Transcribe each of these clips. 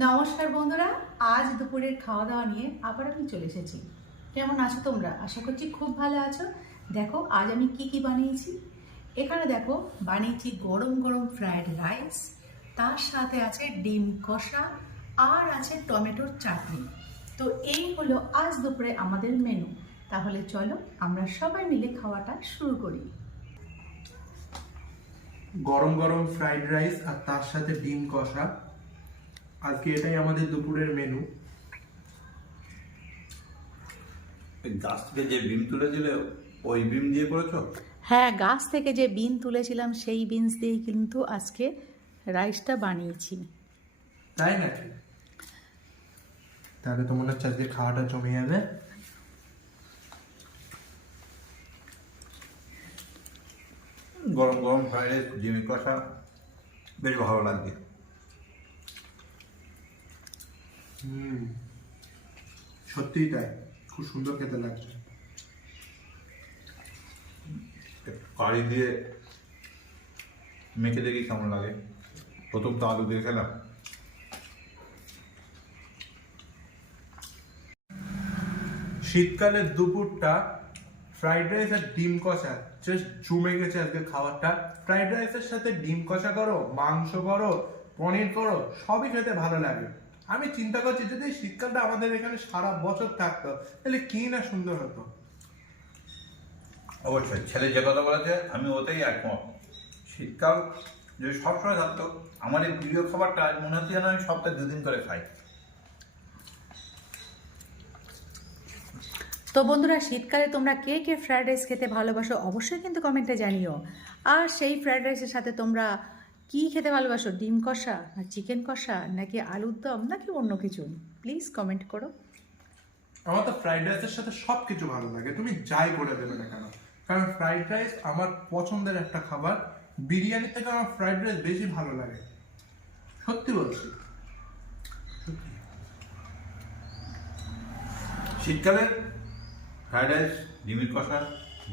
নমস্কার বন্ধুরা, আজ দুপুরের খাওয়া দাওয়া নিয়ে আবার আমি চলে এসেছি। কেমন আছো তোমরা? আশা করছি খুব ভালো আছো। দেখো আজ আমি কি বানিয়েছি। এখানে দেখো বানিয়েছি গরম গরম ফ্রাইড রাইস, তার সাথে আছে ডিম কষা আর আছে টমেটোর চাটনি। তো এই হলো আজ দুপুরে আমাদের মেনু। তাহলে চলো আমরা সবাই মিলে খাওয়াটা শুরু করি। গরম গরম ফ্রাইড রাইস আর তার সাথে ডিম কষা, আজকে এটাই আমাদের দুপুরের মেনু। গাছ থেকে যে বিম তুলেছিলে ওই বিম দিয়ে করেছো? হ্যাঁ, গাছ থেকে যে বিন তুলেছিলাম সেই বিনস দিয়েই কিন্তু আজকে রাইসটা বানিয়েছি। তাই নাকি? তাহলে তো মনে হচ্ছে আজকে খাওয়াটা জমে যাবে। গরম গরম ফ্রাইড রাইস ডিম কষা বেশ ভালো লাগছে। সত্যিই তাই, খুব সুন্দর খেতে লাগছে। কারি দিয়ে মেখে দেখি কেমন লাগে। প্রথম তো আলু দিয়ে খেলাম। শীতকালের দুপুরটা ফ্রাইড রাইস আর ডিম কষা জাস্ট জমে গেছে আজকে খাবারটা। ফ্রাইড রাইসের সাথে ডিম কষা করো, মাংস করো, পনির করো, সবই খেতে ভালো লাগে। আমি চিন্তা করছি যদি শীতকালটা আমাদের এখানে সারা বছর থাকতো তাহলে কি না সুন্দর হতো। অবশ্যই ছেলে যে কথা বলেছে আমি ওতেই একমত। শীতকাল যদি সবসময় থাকতো, আমার এই প্রিয় খাবারটা আজ মনে হচ্ছে যেন আমি সপ্তাহে 2 দিন করে খাই। তো বন্ধুরা, শীতকালে তোমরা কে কে ফ্রাইড রাইস খেতে ভালোবাসো অবশ্যই কিন্তু কমেন্টে জানিও। আর সেই ফ্রাইড রাইসের সাথে তোমরা কি খেতে ভালোবাসো? ডিম কষা না চিকেন কষা নাকি আলুর দম নাকি অন্য কিছু? প্লিজ কমেন্ট করো। আমার তো ফ্রাইড রাইসের সাথে সবকিছু ভালো লাগে, তুমি যাই করে দেবে না কেন। কারণ ফ্রাইড রাইস আমার পছন্দের একটা খাবার। বিরিয়ানি থেকে আমার ফ্রাইড রাইস বেশি ভালো লাগে, সত্যি বলছি। শীতকালে ফ্রাইড রাইস ডিমের কষা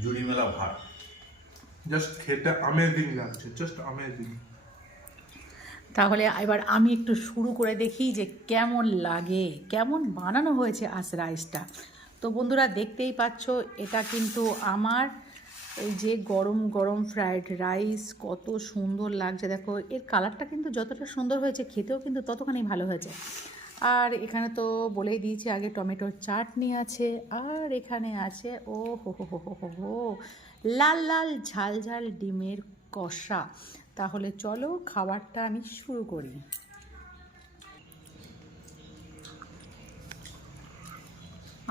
জুড়ি মেলা ভাত জাস্ট খেতে অ্যামেজিং লাগছে, জাস্ট অ্যামেজিং। তাহলে এবার আমি একটু শুরু করে দেখি যে কেমন লাগে, কেমন বানানো হয়েছে আজ রাইসটা। তো বন্ধুরা দেখতেই পাচ্ছ, এটা কিন্তু আমার এই যে গরম গরম ফ্রাইড রাইস কত সুন্দর লাগছে। দেখো এর কালারটা কিন্তু যতটা সুন্দর হয়েছে খেতেও কিন্তু ততখানি ভালো হয়েছে। আর এখানে তো বলেই দিয়েছি আগে, টমেটোর চাটনি আছে আর এখানে আছে ও হো লাল লাল ঝাল ঝাল ডিমের কষা। তাহলে চলো খাবারটা আমি শুরু করি।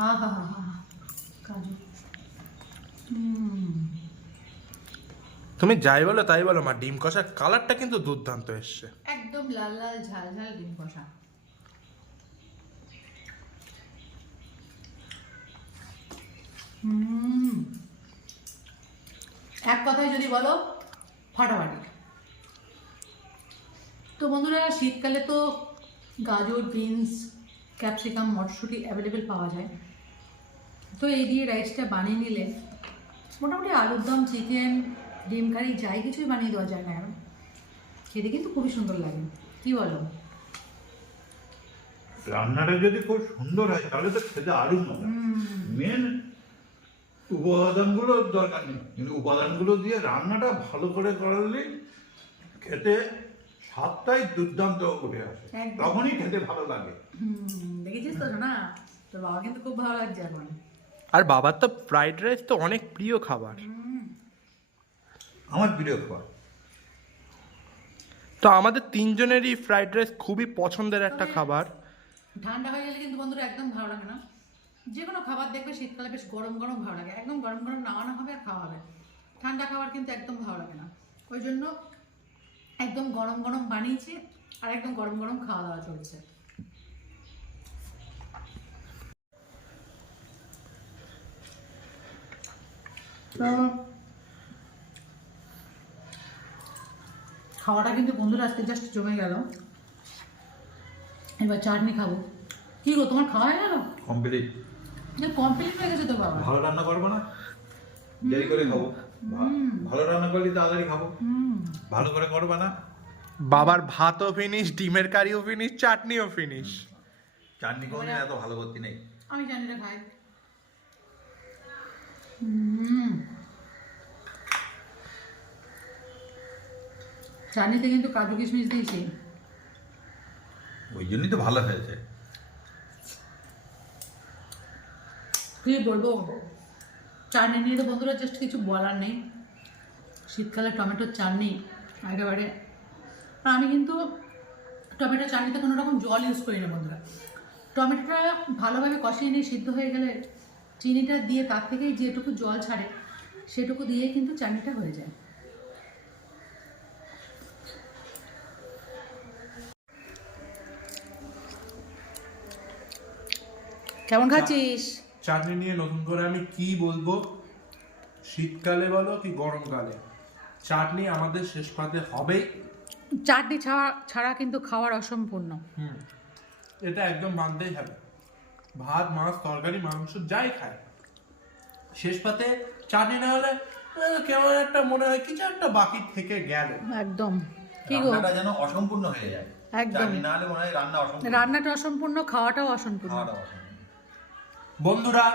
আহা হা হা, কাজু। তুমি যাই বলো তাই বলো মা, ডিম কষার কালারটা কিন্তু দুর্দান্ত এসছে। একদম লাল লাল ঝাল ঝাল ডিম কষা। এক কথায় যদি বলো, ফাটাফাটি। তো বন্ধুরা, শীতকালে তো গাজর, বিনস, ক্যাপসিকাম, মটরশুঁটি অ্যাভেলেবেল পাওয়া যায়। তো এই দিয়ে রাইসটা বানিয়ে নিলে মোটামুটি আলুর দম, চিকেন, ডিম কারি যাই কিছুই বানিয়ে দেওয়া যায় না কেন, খেতে কিন্তু খুবই সুন্দর লাগে। কি বলো? রান্নাটা যদি খুব সুন্দর হয় তাহলে তো খেতে আরো মজা। মেন উপাদানগুলোর দরকার নেই, কিন্তু উপাদানগুলো দিয়ে রান্নাটা ভালো করে করলে খেতে স্বাদটাই দুর্দান্ত উঠে আসে, একদম। তখনই খেতে ভালো লাগে। দেখেছিস তো না, তোর বাবা কিন্তু খুব ভালো লাগছে এখন। আর বাবার তো ফ্রাইড রাইস তো অনেক প্রিয় খাবার। আমার প্রিয় খাবার। তো আমাদের তিনজনেরই ফ্রাইড রাইস খুবই পছন্দের একটা খাবার। ঠান্ডা হয়ে গেলে কিন্তু বন্ধুরা একদম ভালো লাগে না। যে কোনো খাবার দেখবে শীতকালে বেশ গরম গরম ভালো লাগে, একদম গরম গরম নামানো হবে আর খাওয়া হবে। ঠান্ডা খাবার কিন্তু একদম ভালো লাগে না। ওই জন্য একদম গরম গরম বানিয়েছি আর একদম গরম গরম খাওয়া দাওয়া চলছে। খাওয়াটা কিন্তু বন্ধুরা আজকে জাস্ট জমে গেল। এবার চাটনি খাবো। কি গো, তোমার খাওয়া হয়ে গেল? কমপ্লিট। কমপ্লিট হয়ে গেছে তো বাবা। ভালো রান্না করবো না, দেরি করে খাবো। ভালো রান্না করলে তাড়াতাড়ি খাবো। ভালো করে করবা না, বাবার ভাতও ফিনিশ, ডিমের কারিও ফিনিশ, চাটনিও ফিনিশ। চাটনি কোনোদিন এত ভালো করতে নেই। আমি চাটনিটা খাই। চাটনিতে কিন্তু কাজু কিশমিশ দিয়েছি। ওই জন্যই তো ভালো হয়েছে। কি বলবো, চাটনি নিয়ে তো বন্ধুরা জাস্ট কিছু বলার নেই। শীতকালে টমেটোর চাটনি একেবারে। আর আমি কিন্তু টমেটো চাটনিতে কোনো রকম জল ইউজ করি না বন্ধুরা। টমেটোটা ভালোভাবে কষিয়ে নিয়ে সিদ্ধ হয়ে গেলে চিনিটা দিয়ে তার থেকেই যেটুকু জল ছাড়ে সেটুকু দিয়ে কিন্তু চাটনিটা হয়ে যায়। কেমন খাচ্ছিস? চাটনি নিয়ে নতুন করে আমি কি বলবো, শীতকালে বলো কি গরমকালে, চাটনি আমাদের শেষ পাতে হবেই। চাটনি ছাড়া কিন্তু খাওয়ার অসম্পূর্ণ। এটা একদম মানতেই হবে। ভাত, মাছ, তরকারি, মাংস যাই খায়, শেষ পাতে চাটনি না হলে কেমন একটা মনে হয় কিছু একটা বাকি থেকে গেল। একদম। কি গো, রান্নাটা যেন অসম্পূর্ণ হয়ে যায়। একদম। চাটনি না হলে মনে হয় রান্না অসম্পূর্ণ। রান্নাটা অসম্পূর্ণ, খাওয়াটাও অসম্পূর্ণ। খাওয়াটা অসম্পূর্ণ। বন্ধুরা,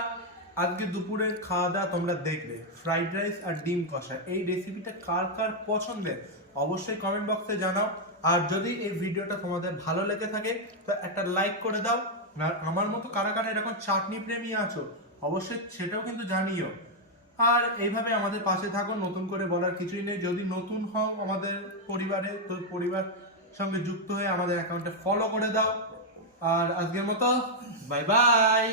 আজকে দুপুরের খাওয়া দাওয়া তোমরা দেখবে ফ্রাইড রাইস আর ডিম কষা। এই রেসিপিটা কার কার পছন্দের অবশ্যই কমেন্ট বক্সে জানাও। আর যদি এই ভিডিওটা তোমাদের ভালো লেগে থাকে তো একটা লাইক করে দাও। আর আমার মতো কারা কারা এরকম চাটনি প্রেমী আছো অবশ্যই সেটাও কিন্তু জানিও। আর এইভাবে আমাদের পাশে থাকো, নতুন করে বলার কিছুই নেই। যদি নতুন হও আমাদের পরিবারে, তো পরিবার সঙ্গে যুক্ত হয়ে আমাদের অ্যাকাউন্টে ফলো করে দাও। আর আজকের মতো বাই বাই।